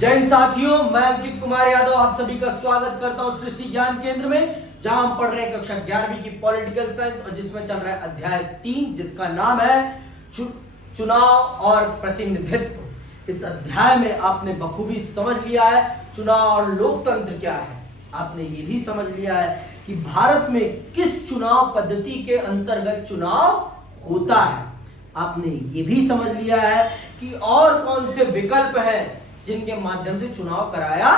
जय हिंद साथियों, मैं अंकित कुमार यादव आप सभी का स्वागत करता हूं सृष्टि ज्ञान केंद्र में, जहां हम पढ़ रहे हैं कक्षा 11वीं की पॉलिटिकल साइंस और जिसमें चल रहा है अध्याय 3 जिसका नाम है चुनाव और प्रतिनिधित्व। इस अध्याय में आपने बखूबी समझ लिया है चुनाव और लोकतंत्र क्या है। आपने ये भी समझ लिया है कि भारत में किस चुनाव पद्धति के अंतर्गत चुनाव होता है। आपने ये भी समझ लिया है कि और कौन से विकल्प हैं जिनके माध्यम से चुनाव कराया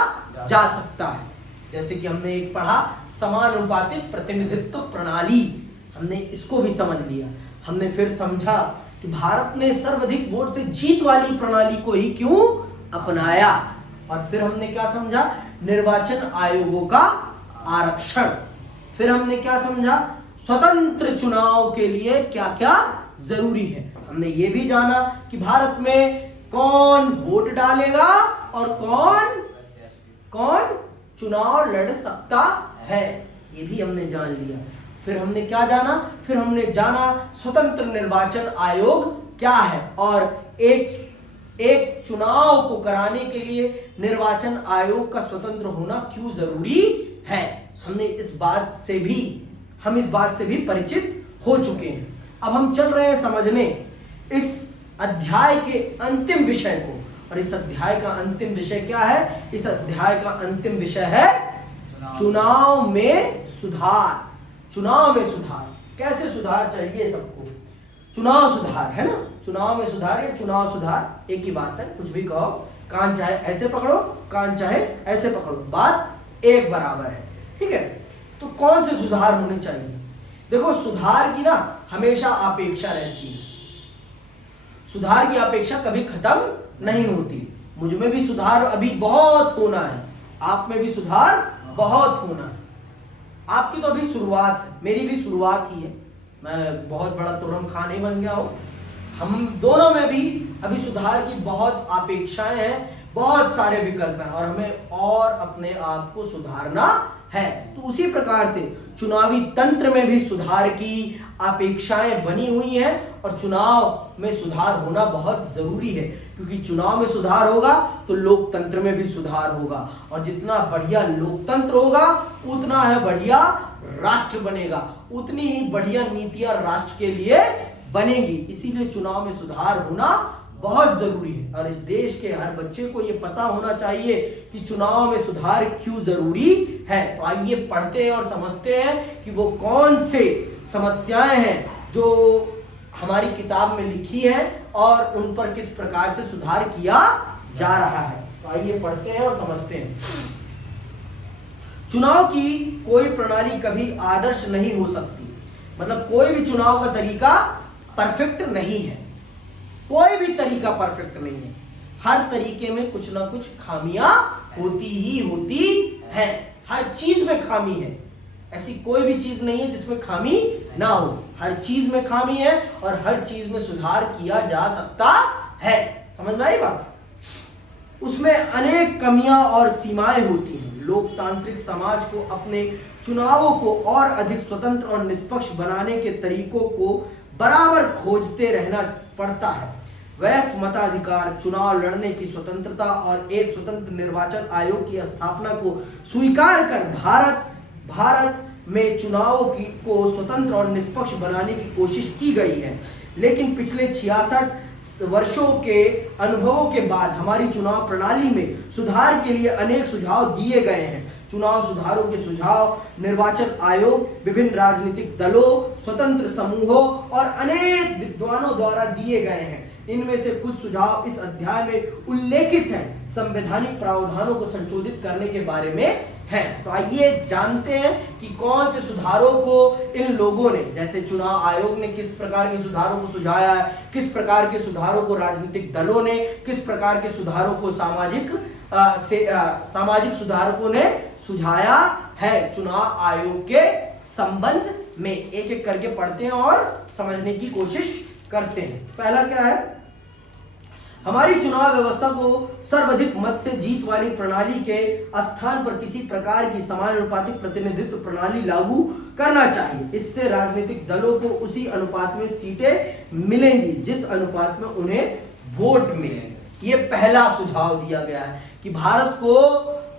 जा सकता है। जैसे कि हमने एक पढ़ा समानुपातिक प्रतिनिधित्व प्रणाली, हमने इसको भी समझ लिया। हमने फिर समझा कि भारत ने सर्वाधिक वोट से जीत वाली प्रणाली को ही क्यों अपनाया, और फिर हमने क्या समझा, निर्वाचन आयोगों का आरक्षण। फिर हमने क्या समझा, स्वतंत्र चुनाव के लिए क्या क्या जरूरी है। हमने ये भी जाना कि भारत में कौन वोट डालेगा और कौन कौन चुनाव लड़ सकता है, ये भी हमने जान लिया। फिर हमने क्या जाना, फिर हमने जाना स्वतंत्र निर्वाचन आयोग क्या है और एक चुनाव को कराने के लिए निर्वाचन आयोग का स्वतंत्र होना क्यों जरूरी है। हम इस बात से भी परिचित हो चुके हैं। अब हम चल रहे हैं समझने इस अध्याय के अंतिम विषय को, और इस अध्याय का अंतिम विषय क्या है। इस अध्याय का अंतिम विषय है चुनाव में सुधार। चुनाव में सुधार, कैसे सुधार चाहिए सबको, चुनाव सुधार है ना। चुनाव में सुधार या चुनाव सुधार एक ही बात है, कुछ भी कहो, कान चाहे ऐसे पकड़ो, कान चाहे ऐसे पकड़ो, बात एक बराबर है, ठीक है। तो कौन से सुधार होने चाहिए। देखो, सुधार की ना हमेशा अपेक्षा रहती है, सुधार की अपेक्षा कभी खत्म नहीं होती। मुझ में भी सुधार अभी बहुत होना है, आप में भी सुधार बहुत होना है। आपकी तो अभी शुरुआत है, मेरी भी शुरुआत ही है। मैं बहुत बड़ा तुर्रम खान नहीं बन गया हूं। हम दोनों में भी अभी सुधार की बहुत अपेक्षाएं हैं, बहुत सारे विकल्प हैं और हमें और अपने आप को सुधारना है। तो उसी प्रकार से चुनावी तंत्र में भी सुधार की अपेक्षाएं बनी हुई हैं और चुनाव में सुधार होना बहुत जरूरी है, क्योंकि चुनाव में सुधार होगा तो लोकतंत्र में भी सुधार होगा, और जितना बढ़िया लोकतंत्र होगा उतना है बढ़िया राष्ट्र बनेगा, उतनी ही बढ़िया नीतियां राष्ट्र के लिए बनेगी। इसीलिए चुनाव में सुधार होना बहुत जरूरी है और इस देश के हर बच्चे को यह पता होना चाहिए कि चुनाव में सुधार क्यों जरूरी है। तो आइए पढ़ते हैं और समझते हैं कि वो कौन से समस्याएं हैं जो हमारी किताब में लिखी है और उन पर किस प्रकार से सुधार किया जा रहा है। तो आइए पढ़ते हैं और समझते हैं। चुनाव की कोई प्रणाली कभी आदर्श नहीं हो सकती, मतलब कोई भी चुनाव का तरीका परफेक्ट नहीं है, कोई भी तरीका परफेक्ट नहीं है। हर तरीके में कुछ ना कुछ खामियां होती ही होती है, हर चीज में खामी है। ऐसी कोई भी चीज नहीं है जिसमें खामी ना हो, हर चीज में खामी है और हर चीज में सुधार किया जा सकता है। समझ में आई बात। उसमें अनेक कमियां और सीमाएं होती हैं। लोकतांत्रिक समाज को अपने चुनावों को और अधिक स्वतंत्र और निष्पक्ष बनाने के तरीकों को बराबर खोजते रहना पड़ता है। वैश्य मताधिकार, चुनाव लड़ने की स्वतंत्रता और एक स्वतंत्र निर्वाचन आयोग की स्थापना को स्वीकार कर भारत में चुनावों को स्वतंत्र और निष्पक्ष बनाने की कोशिश की गई है। लेकिन पिछले 66 वर्षों के अनुभवों के बाद हमारी चुनाव प्रणाली में सुधार के लिए अनेक सुझाव दिए गए हैं। चुनाव सुधारों के सुझाव निर्वाचन आयोग, विभिन्न राजनीतिक दलों, स्वतंत्र समूहों और अनेक विद्वानों द्वारा दिए गए हैं। इनमें से कुछ सुझाव इस अध्याय में उल्लेखित हैं, संवैधानिक प्रावधानों को संशोधित करने के बारे में है। तो आइए जानते हैं कि कौन से सुधारों को इन लोगों ने, जैसे चुनाव आयोग ने किस प्रकार के सुधारों को सुझाया है, किस प्रकार के सुधारों को राजनीतिक दलों ने, किस प्रकार के सुधारों को सामाजिक सुधारकों ने सुझाया है चुनाव आयोग के संबंध में। एक एक करके पढ़ते हैं और समझने की कोशिश करते हैं। पहला क्या है, हमारी चुनाव व्यवस्था को सर्वाधिक मत से जीत वाली प्रणाली के स्थान पर किसी प्रकार की समानुपातिक प्रतिनिधित्व प्रणाली लागू करना चाहिए। इससे राजनीतिक दलों को उसी अनुपात में सीटें मिलेंगी जिस अनुपात में उन्हें वोट मिलेंगे। ये पहला सुझाव दिया गया है कि भारत को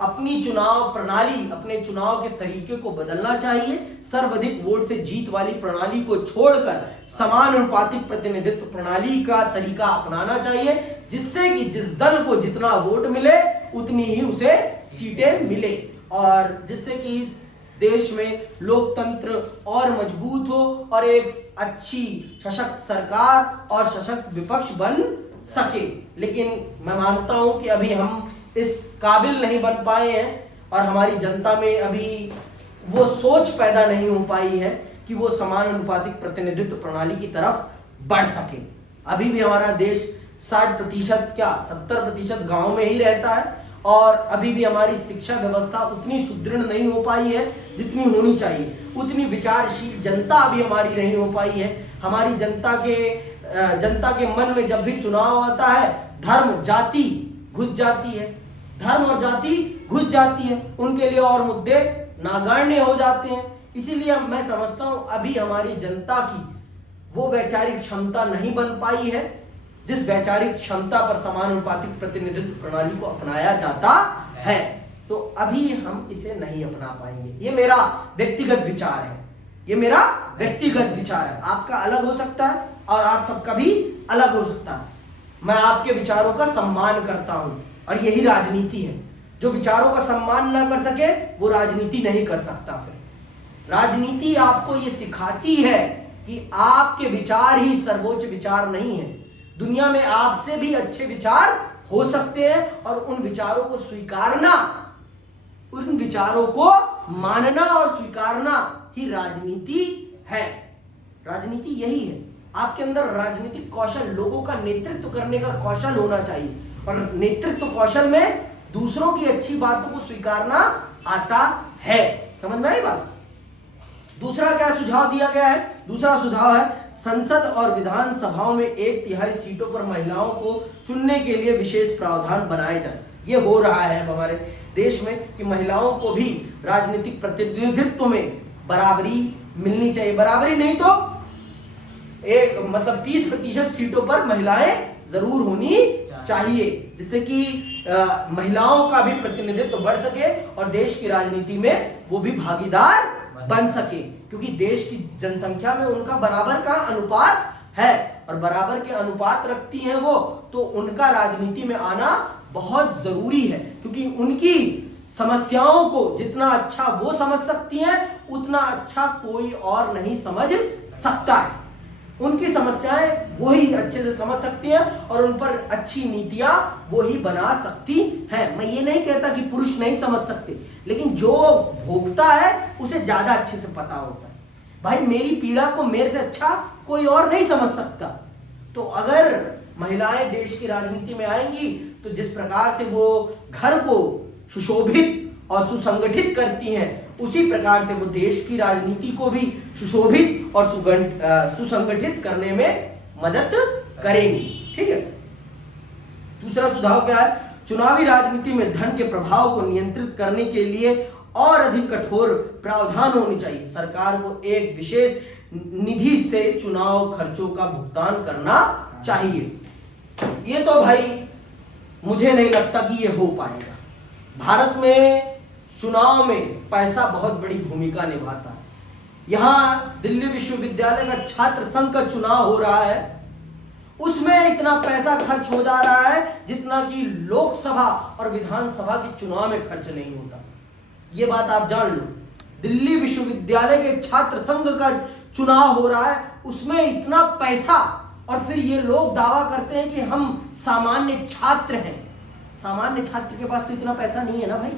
अपनी चुनाव प्रणाली, अपने चुनाव के तरीके को बदलना चाहिए। सर्वाधिक वोट से जीत वाली प्रणाली को छोड़कर समानुपातिक प्रतिनिधित्व प्रणाली का तरीका अपनाना चाहिए, जिससे कि जिस दल को जितना वोट मिले उतनी ही उसे सीटें मिले, और जिससे कि देश में लोकतंत्र और मजबूत हो और एक अच्छी सशक्त सरकार और सशक्त विपक्ष बन सके। लेकिन मैं मानता हूं कि अभी हम इस काबिल नहीं बन पाए हैं और हमारी जनता में अभी वो सोच पैदा नहीं हो पाई है कि वो समानुपातिक प्रतिनिधित्व प्रणाली की तरफ बढ़ सके। अभी भी हमारा देश 60% क्या 70% गांव में ही रहता है, और अभी भी हमारी शिक्षा व्यवस्था उतनी सुदृढ़ नहीं हो पाई है जितनी होनी चाहिए। उतनी विचारशील जनता अभी हमारी नहीं हो पाई है। हमारी जनता के मन में जब भी चुनाव आता है, धर्म जाति घुस जाती है, धर्म और जाति घुस जाती है, उनके लिए और मुद्दे नागण्य हो जाते हैं। इसीलिए मैं समझता हूं अभी हमारी जनता की वो वैचारिक क्षमता नहीं बन पाई है जिस वैचारिक क्षमता पर समानुपातिक प्रतिनिधित्व प्रणाली को अपनाया जाता है। तो अभी हम इसे नहीं अपना पाएंगे। ये मेरा व्यक्तिगत विचार है, ये मेरा व्यक्तिगत विचार है। आपका अलग हो सकता है और आप सबका भी अलग हो सकता है। मैं आपके विचारों का सम्मान करता हूं, और यही राजनीति है। जो विचारों का सम्मान ना कर सके वो राजनीति नहीं कर सकता। फिर राजनीति आपको ये सिखाती है कि आपके विचार ही सर्वोच्च विचार नहीं है। दुनिया में आपसे भी अच्छे विचार हो सकते हैं, और उन विचारों को स्वीकारना, उन विचारों को मानना और स्वीकारना ही राजनीति है। राजनीति यही है। आपके अंदर राजनीतिक कौशल, लोगों का नेतृत्व करने का कौशल होना चाहिए, और नेतृत्व कौशल में दूसरों की अच्छी बातों को स्वीकारना आता है। समझ में आई बात? दूसरा क्या सुझाव दिया गया है? दूसरा सुझाव है संसद और विधानसभाओं में 1/3 सीटों पर महिलाओं को चुनने के लिए विशेष प्रावधान बनाए जाए। ये हो रहा है हमारे देश में कि महिलाओं को भी राजनीतिक प्रतिनिधित्व में बराबरी मिलनी चाहिए। बराबरी नहीं तो एक मतलब 30% सीटों पर महिलाएं जरूर होनी चाहिए, जिससे कि महिलाओं का भी प्रतिनिधित्व बढ़ सके और देश की राजनीति में वो भी भागीदार बन सके, क्योंकि देश की जनसंख्या में उनका बराबर का अनुपात है, और बराबर के अनुपात रखती हैं वो, तो उनका राजनीति में आना बहुत जरूरी है, क्योंकि उनकी समस्याओं को जितना अच्छा वो समझ सकती हैं उतना अच्छा कोई और नहीं समझ सकता है। उनकी समस्याएं वो ही अच्छे से समझ सकती हैं और उन पर अच्छी नीतियां वो ही बना सकती हैं। मैं ये नहीं कहता कि पुरुष नहीं समझ सकते, लेकिन जो भोगता है उसे ज्यादा अच्छे से पता होता है। भाई मेरी पीड़ा को मेरे से अच्छा कोई और नहीं समझ सकता। तो अगर महिलाएं देश की राजनीति में आएंगी तो जिस प्रकार से वो घर को सुशोभित और सुसंगठित करती हैं, उसी प्रकार से वो देश की राजनीति को भी सुशोभित और सुसंगठित करने में मदद करेंगी। ठीक है। दूसरा सुझाव क्या है? चुनावी राजनीति में धन के प्रभाव को नियंत्रित करने के लिए और अधिक कठोर प्रावधान होने चाहिए। सरकार को एक विशेष निधि से चुनाव खर्चों का भुगतान करना चाहिए। ये तो भाई मुझे नहीं लगता कि ये हो पाएगा। भारत में चुनाव में पैसा बहुत बड़ी भूमिका निभाता है। यहाँ दिल्ली विश्वविद्यालय का छात्र संघ का चुनाव हो रहा है, उसमें इतना पैसा खर्च हो जा रहा है जितना कि लोकसभा और विधानसभा के चुनाव में खर्च नहीं होता। ये बात आप जान लो। दिल्ली विश्वविद्यालय के छात्र संघ का चुनाव हो रहा है, उसमें इतना पैसा, और फिर ये लोग दावा करते हैं कि हम सामान्य छात्र हैं। सामान्य छात्र के पास तो इतना पैसा नहीं है ना भाई।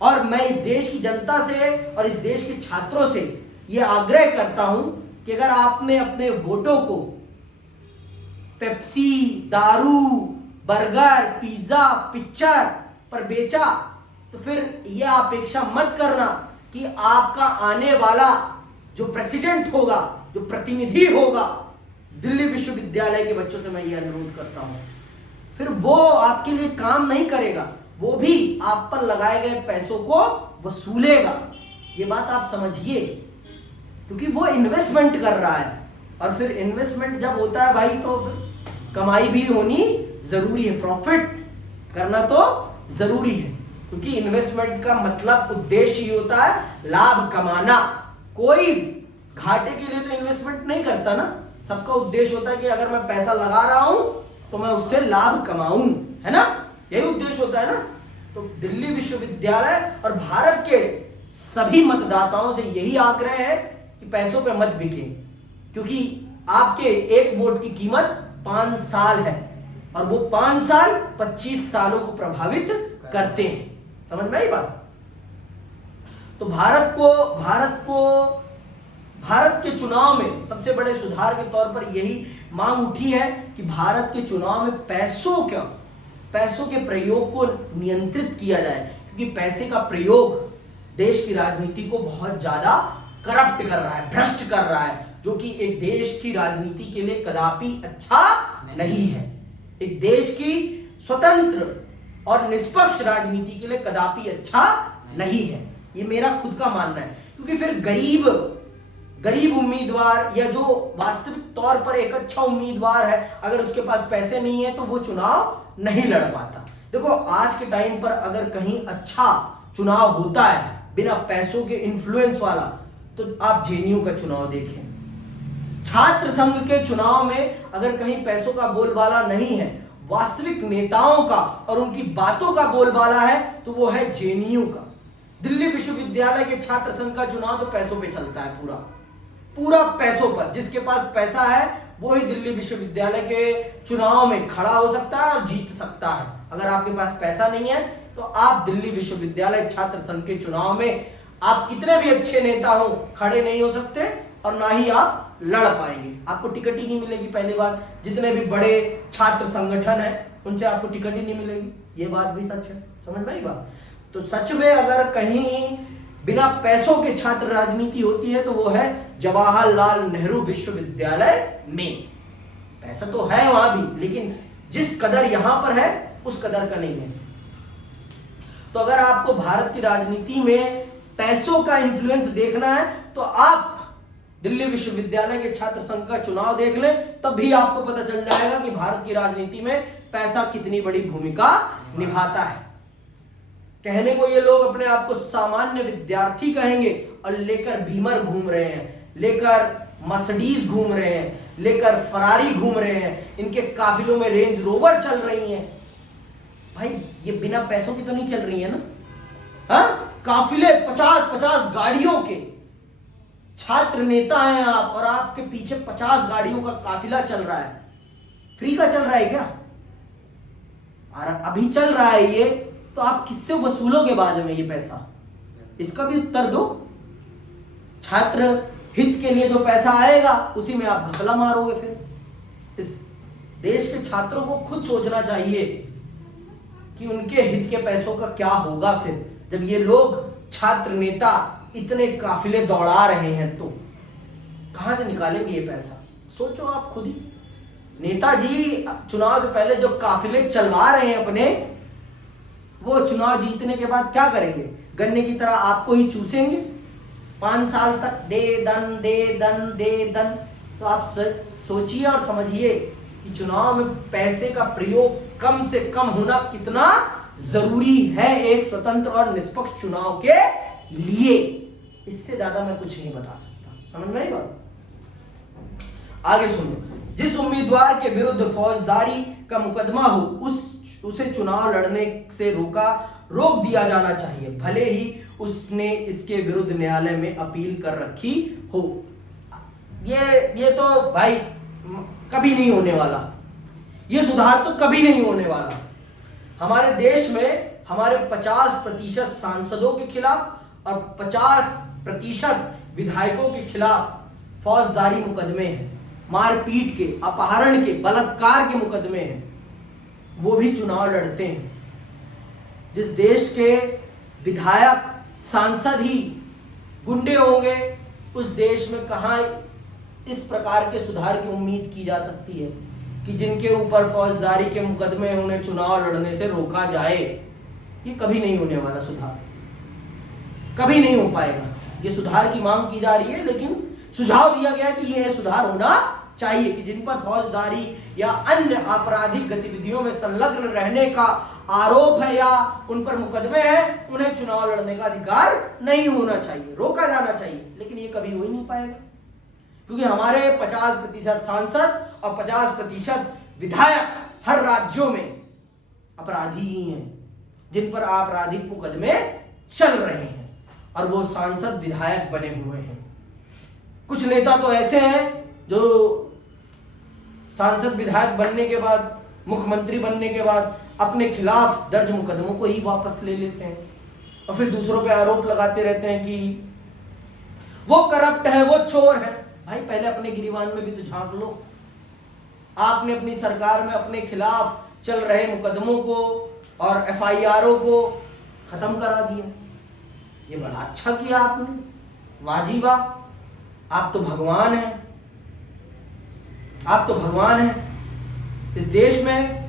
और मैं इस देश की जनता से और इस देश के छात्रों से यह आग्रह करता हूं कि अगर आपने अपने वोटों को पेप्सी, दारू, बर्गर, पिज्जा, पिक्चर पर बेचा, तो फिर यह अपेक्षा मत करना कि आपका आने वाला जो प्रेसिडेंट होगा, जो प्रतिनिधि होगा, दिल्ली विश्वविद्यालय के बच्चों से मैं यह अनुरोध करता हूं, फिर वो आपके लिए काम नहीं करेगा, वो भी आप पर लगाए गए पैसों को वसूलेगा। ये बात आप समझिए, क्योंकि वो इन्वेस्टमेंट कर रहा है, और फिर इन्वेस्टमेंट जब होता है भाई तो फिर कमाई भी होनी जरूरी है, प्रॉफिट करना तो जरूरी है, क्योंकि इन्वेस्टमेंट का मतलब उद्देश्य ही होता है लाभ कमाना। कोई घाटे के लिए तो इन्वेस्टमेंट नहीं करता ना, सबका उद्देश्य होता है कि अगर मैं पैसा लगा रहा हूं तो मैं उससे लाभ कमाऊं, है ना, यही उद्देश्य होता है ना। तो दिल्ली विश्वविद्यालय और भारत के सभी मतदाताओं से यही आग्रह है कि पैसों पे मत बिके, क्योंकि आपके एक वोट की कीमत 5 साल है और वो 5 साल 25 सालों को प्रभावित करते हैं। समझ में आई बात? तो भारत के चुनाव में सबसे बड़े सुधार के तौर पर यही मांग उठी है कि भारत के चुनाव में पैसों के प्रयोग को नियंत्रित किया जाए, क्योंकि पैसे का प्रयोग देश की राजनीति को बहुत ज्यादा करप्ट कर रहा है, भ्रष्ट कर रहा है, जो कि एक देश की राजनीति के लिए कदापि अच्छा नहीं है। एक देश की स्वतंत्र और निष्पक्ष राजनीति के लिए कदापि अच्छा नहीं है, ये मेरा खुद का मानना है। क्योंकि फिर गरीब उम्मीदवार या जो वास्तविक तौर पर एक अच्छा उम्मीदवार है, अगर उसके पास पैसे नहीं है तो वो चुनाव नहीं लड़ पाता। देखो आज के टाइम पर अगर कहीं अच्छा चुनाव होता है बिना पैसों के इन्फ्लुएंस वाला, तो आप जेएनयू का चुनाव देखें। छात्र संघ के चुनाव में अगर कहीं पैसों का बोलबाला नहीं है, वास्तविक नेताओं का और उनकी बातों का बोलबाला है, तो वो है जेएनयू का। दिल्ली विश्वविद्यालय के छात्र संघ का चुनाव तो पैसों पे चलता है, पूरा पैसों पर। जिसके पास पैसा है वो ही दिल्ली विश्वविद्यालय के चुनाव में खड़ा हो सकता है और जीत सकता है। अगर आपके पास पैसा नहीं है तो आप दिल्ली विश्वविद्यालय छात्र संघ के चुनाव में आप कितने भी अच्छे नेता हो खड़े नहीं हो सकते और ना ही आप लड़ पाएंगे। आपको टिकट ही नहीं मिलेगी पहली बार। जितने भी बड़े छात्र संगठन है उनसे आपको टिकट ही नहीं मिलेगी, ये बात भी सच है। समझ में आई बात? तो सच में अगर कहीं बिना पैसों के छात्र राजनीति होती है तो वो है जवाहरलाल नेहरू विश्वविद्यालय में। पैसा तो है वहां भी, लेकिन जिस कदर यहां पर है उस कदर का नहीं है। तो अगर आपको भारत की राजनीति में पैसों का इंफ्लुएंस देखना है तो आप दिल्ली विश्वविद्यालय के छात्र संघ का चुनाव देख लें, तब भी आपको पता चल जाएगा कि भारत की राजनीति में पैसा कितनी बड़ी भूमिका निभाता है। कहने को ये लोग अपने आप को सामान्य विद्यार्थी कहेंगे और लेकर बीमर घूम रहे हैं, लेकर मर्सिडीज घूम रहे हैं, लेकर फरारी घूम रहे हैं, इनके काफिलों में रेंज रोवर चल रही हैं। भाई ये बिना पैसों की तो नहीं चल रही है ना? हाँ, काफिले 50-50 गाड़ियों के, छात्र नेता हैं आप और आपके पीछे 50 गाड़ियों का काफिला चल रहा है। फ्री का चल रहा है क्या? और अभी चल रहा है ये, तो आप किससे वसूलोगे बाद में ये पैसा? इसका भी उत्तर दो। छात्र हित के लिए जो पैसा आएगा उसी में आप घपला मारोगे। फिर इस देश के छात्रों को खुद सोचना चाहिए कि उनके हित के पैसों का क्या होगा फिर जब ये लोग छात्र नेता इतने काफिले दौड़ा रहे हैं, तो कहां से निकालेंगे ये पैसा? सोचो आप खुद ही। नेताजी चुनाव से पहले जो काफिले चलवा रहे हैं अपने, वो चुनाव जीतने के बाद क्या करेंगे? गन्ने की तरह आपको ही चूसेंगे 5 साल तक, दे दन दे दन दे दन। तो आप सोचिए और समझिए कि चुनाव में पैसे का प्रयोग कम से कम होना कितना जरूरी है एक स्वतंत्र और निष्पक्ष चुनाव के लिए। इससे ज्यादा मैं कुछ नहीं बता सकता। समझ में आई बात? आगे सुनो। जिस उम्मीदवार के विरुद्ध फौजदारी का मुकदमा हो उसे चुनाव लड़ने से रोक दिया जाना चाहिए, भले ही उसने इसके विरुद्ध न्यायालय में अपील कर रखी हो। ये तो भाई कभी नहीं होने वाला, ये सुधार तो कभी नहीं होने वाला। हमारे देश में हमारे 50% सांसदों के खिलाफ और 50% विधायकों के खिलाफ फौजदारी मुकदमे हैं, मारपीट के, अपहरण के, बलात्कार के मुकदमे हैं। वो भी चुनाव लड़ते हैं। जिस देश के विधायक सांसद ही गुंडे होंगे, उस देश में कहां इस प्रकार के सुधार की उम्मीद की जा सकती है कि जिनके ऊपर फौजदारी के मुकदमे हैं उन्हें चुनाव लड़ने से रोका जाए? ये कभी नहीं होने वाला सुधार, कभी नहीं हो पाएगा। ये सुधार की मांग की जा रही है, लेकिन सुझाव दिया गया कि यह सुधार होना चाहिए कि जिन पर फौजदारी या अन्य आपराधिक गतिविधियों में संलग्न रहने का आरोप है या उन पर मुकदमे हैं, उन्हें चुनाव लड़ने का अधिकार नहीं होना चाहिए, रोका जाना चाहिए। लेकिन ये कभी हो ही नहीं पाएगा, क्योंकि हमारे 50% सांसद और 50% विधायक हर राज्यों में अपराधी ही हैं, जिन पर आपराधिक मुकदमे चल रहे हैं और वो सांसद विधायक बने हुए हैं। कुछ नेता तो ऐसे हैं जो सांसद विधायक बनने के बाद, मुख्यमंत्री बनने के बाद अपने खिलाफ दर्ज मुकदमों को ही वापस ले लेते हैं और फिर दूसरों पे आरोप लगाते रहते हैं कि वो करप्ट है, वो चोर है। भाई पहले अपने गिरीबान में भी तो झांक लो। आपने अपनी सरकार में अपने खिलाफ चल रहे मुकदमों को और एफआईआरों को खत्म करा दिया। ये बड़ा अच्छा किया आपने, वाह जी वाह, आप तो भगवान हैं, आप तो भगवान हैं। इस देश में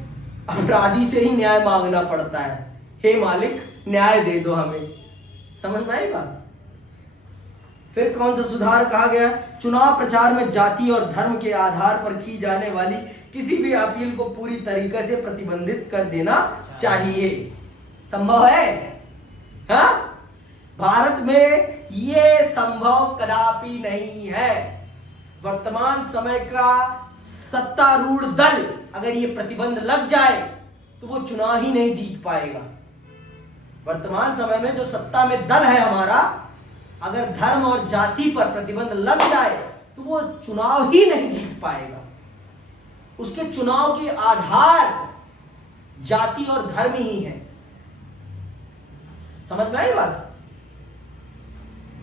अपराधी से ही न्याय मांगना पड़ता है, हे मालिक न्याय दे दो हमें। समझ में आई बात? फिर कौन सा सुधार कहा गया? चुनाव प्रचार में जाति और धर्म के आधार पर की जाने वाली किसी भी अपील को पूरी तरीके से प्रतिबंधित कर देना चाहिए। संभव है? हाँ, भारत में ये संभव कदापि नहीं है। वर्तमान समय का सत्तारूढ़ दल अगर ये प्रतिबंध लग जाए तो वो चुनाव ही नहीं जीत पाएगा। वर्तमान समय में जो सत्ता में दल है हमारा, अगर धर्म और जाति पर प्रतिबंध लग जाए तो वो चुनाव ही नहीं जीत पाएगा। उसके चुनाव के आधार जाति और धर्म ही है। समझ में आई बात?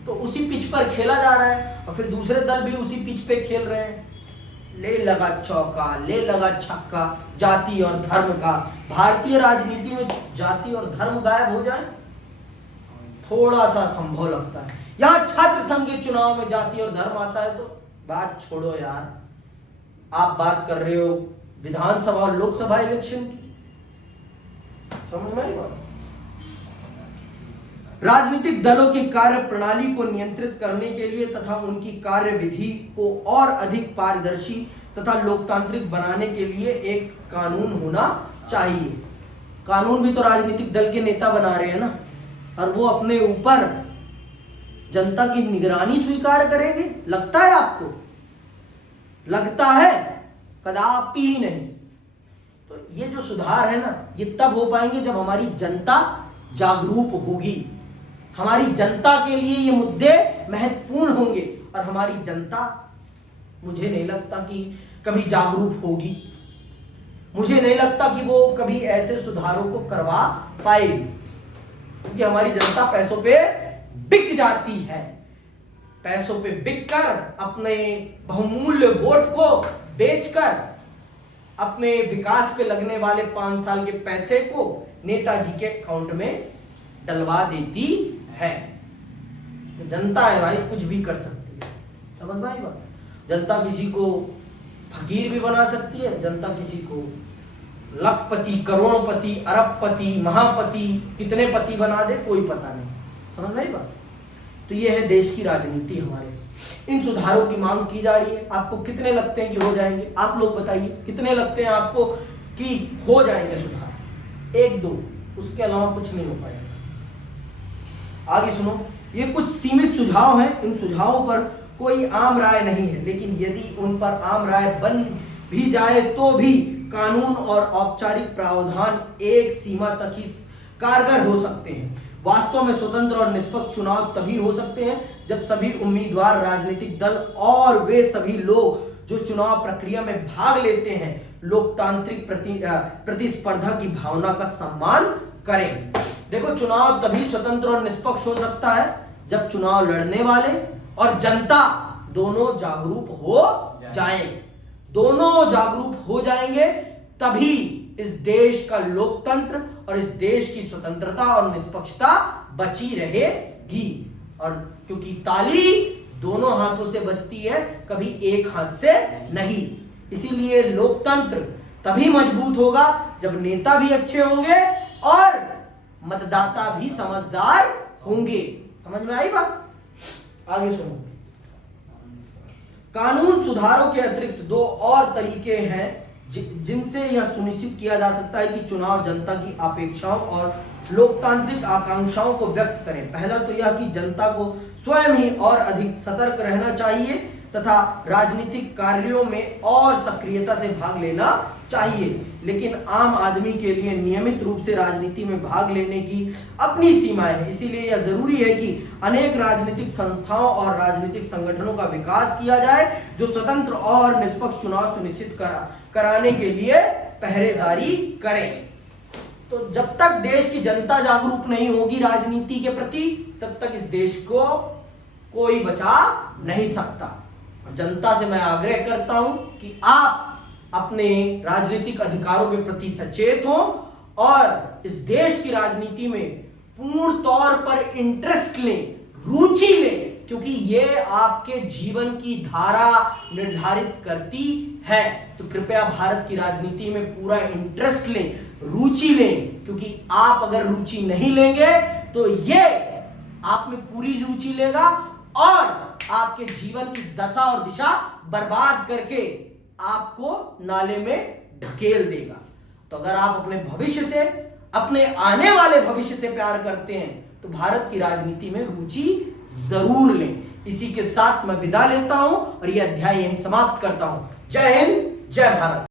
तो उसी पिच पर खेला जा रहा है और फिर दूसरे दल भी उसी पिच पे खेल रहे हैं। ले लगा चौका, ले लगा छक्का, जाति और धर्म का। भारतीय राजनीति में जाति और धर्म गायब हो जाए थोड़ा सा संभव लगता है। यहां छात्र संघ के चुनाव में जाति और धर्म आता है तो बात छोड़ो यार। आप बात कर रहे हो विधानसभा और लोकसभा इलेक्शन की। समझ में आई बात? राजनीतिक दलों की कार्य प्रणाली को नियंत्रित करने के लिए तथा उनकी कार्यविधि को और अधिक पारदर्शी तथा लोकतांत्रिक बनाने के लिए एक कानून होना चाहिए। कानून भी तो राजनीतिक दल के नेता बना रहे हैं ना, और वो अपने ऊपर जनता की निगरानी स्वीकार करेंगे? लगता है आपको? लगता है? कदापि ही नहीं। तो ये जो सुधार है ना, ये तब हो पाएंगे जब हमारी जनता जागरूक होगी। हमारी जनता के लिए ये मुद्दे महत्वपूर्ण होंगे और हमारी जनता, मुझे नहीं लगता कि कभी जागरूक होगी। मुझे नहीं लगता कि वो कभी ऐसे सुधारों को करवा पाएगी, क्योंकि हमारी जनता पैसों पे बिक जाती है। पैसों पे बिककर अपने बहुमूल्य वोट को बेचकर अपने विकास पे लगने वाले 5 साल के पैसे को नेताजी के अकाउंट में डलवा देती है। जनता है भाई, कुछ भी कर सकती है। समझ में आई बात? जनता किसी को फकीर भी बना सकती है, जनता किसी को लखपति, करोड़पति, अरबपति, महापति, कितने पति बना दे कोई पता नहीं। समझ में आई बात? तो ये है देश की राजनीति हमारे। इन सुधारों की मांग की जा रही है। आपको कितने लगते हैं कि हो जाएंगे? आप लोग बताइए, कितने लगते हैं आपको कि हो जाएंगे सुधार? 1-2, उसके अलावा कुछ नहीं हो पाएगा। आगे सुनो, ये कुछ सीमित सुझाव हैं। इन सुझावों पर कोई आम राय नहीं है, लेकिन यदि उन पर आम राय बन भी जाए तो भी कानून और औपचारिक प्रावधान एक सीमा तक ही कारगर हो सकते हैं। वास्तव में स्वतंत्र और निष्पक्ष चुनाव तभी हो सकते हैं जब सभी उम्मीदवार, राजनीतिक दल और वे सभी लोग जो चुनाव प्रक्रिया में भाग लेते हैं लोकतांत्रिक प्रतिस्पर्धा की भावना का सम्मान करें। देखो, चुनाव तभी स्वतंत्र और निष्पक्ष हो सकता है जब चुनाव लड़ने वाले और जनता दोनों जागरूक हो जाएं। दोनों जागरूक हो जाएंगे तभी इस देश का लोकतंत्र और इस देश की स्वतंत्रता और निष्पक्षता बची रहेगी। और क्योंकि ताली दोनों हाथों से बजती है, कभी एक हाथ से नहीं। इसीलिए लोकतंत्र तभी मजबूत होगा जब नेता भी अच्छे होंगे और मतदाता भी समझदार होंगे। समझ में आई बात? आगे सुनो। कानून सुधारों के अतिरिक्त दो और तरीके हैं जिनसे यह सुनिश्चित किया जा सकता है कि चुनाव जनता की अपेक्षाओं और लोकतांत्रिक आकांक्षाओं को व्यक्त करें। पहला तो यह कि जनता को स्वयं ही और अधिक सतर्क रहना चाहिए तथा राजनीतिक कार्यों में और सक्रियता से भाग लेना चाहिए। लेकिन आम आदमी के लिए नियमित रूप से राजनीति में भाग लेने की अपनी सीमाएं हैं। इसीलिए यह जरूरी है कि अनेक राजनीतिक संस्थाओं और राजनीतिक संगठनों का विकास किया जाए जो स्वतंत्र और निष्पक्ष चुनाव सुनिश्चित कराने के लिए पहरेदारी करें। तो जब तक देश की जनता जागरूक नहीं होगी राजनीति के प्रति, तब तक इस देश को कोई बचा नहीं सकता। और जनता से मैं आग्रह करता हूं कि आप अपने राजनीतिक अधिकारों के प्रति सचेत हो और इस देश की राजनीति में पूर्ण तौर पर इंटरेस्ट लें, रुचि लें, क्योंकि ये आपके जीवन की धारा निर्धारित करती है। तो कृपया भारत की राजनीति में पूरा इंटरेस्ट लें, रुचि लें, क्योंकि आप अगर रुचि नहीं लेंगे तो ये आप में पूरी रुचि लेगा और आपके जीवन की दशा और दिशा बर्बाद करके आपको नाले में ढकेल देगा। तो अगर आप अपने भविष्य से, अपने आने वाले भविष्य से प्यार करते हैं तो भारत की राजनीति में रुचि जरूर लें। इसी के साथ मैं विदा लेता हूं और यह अध्याय यहीं समाप्त करता हूं। जय हिंद, जय भारत।